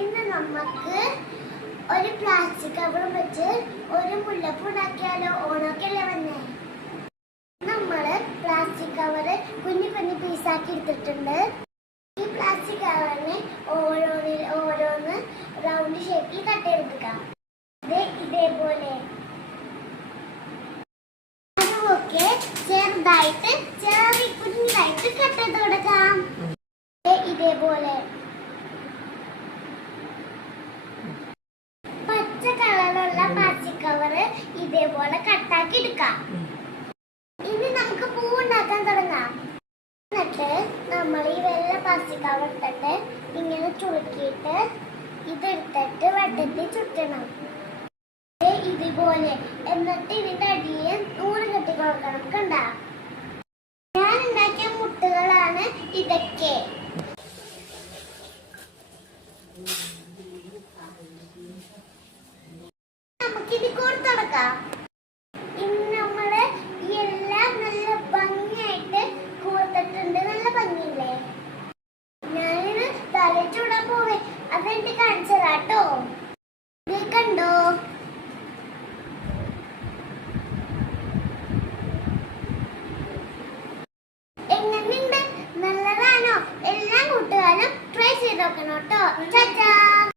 ഇന്ന് നമുക്ക് ഒരു പ്ലാസ്റ്റിക് കവർ വെച്ച് ഒരു മുല്ലപ്പൂ ഉണ്ടാക്കിയാലോ? ഓണമൊക്കെയല്ലേ വന്നേ. നമ്മള് പ്ലാസ്റ്റിക് കവർ കുഞ്ഞു കുഞ്ഞു പീസാക്കി എടുത്തിട്ടുണ്ട്. ഈ പ്ലാസ്റ്റിക് കവറിന് ഓരോന്ന് റൗണ്ട് ഷേപ്പിൽ കട്ട് ചെയ്തെടുക്കാം. ഇതേപോലെ അതുമൊക്കെ ചെറുതായിട്ട് കുഞ്ഞായിട്ട് കട്ട് ചെയ്ത് കൊടുക്കാം. ഇതേപോലെ പച്ച കളറുള്ള പ്ലാസ്റ്റിക് കവർ ഇതേപോലെ കട്ടാക്കി എടുക്കാം. ഇനി നമുക്ക് പൂ ഉണ്ടാക്കാൻ തുടങ്ങാം. എന്നിട്ട് നമ്മൾ ഈ വെള്ള പ്ലാസ്റ്റിക് കവർ എടുത്തിട്ട് ഇങ്ങനെ ചുരുക്കിയിട്ട് ഇതെടുത്തിട്ട് വട്ടത്തിൽ ചുറ്റണം. ഇതുപോലെ. എന്നിട്ട് ഇതിന്റെ അടിയിൽ നൂല് കെട്ടി കൊടുക്കണം. കണ്ട, ഞാൻ ഉണ്ടാക്കിയ മുട്ടുകളാണ് ഇതൊക്കെ. നമുക്കിത് കൊടുത്തു കൊടുക്കാം.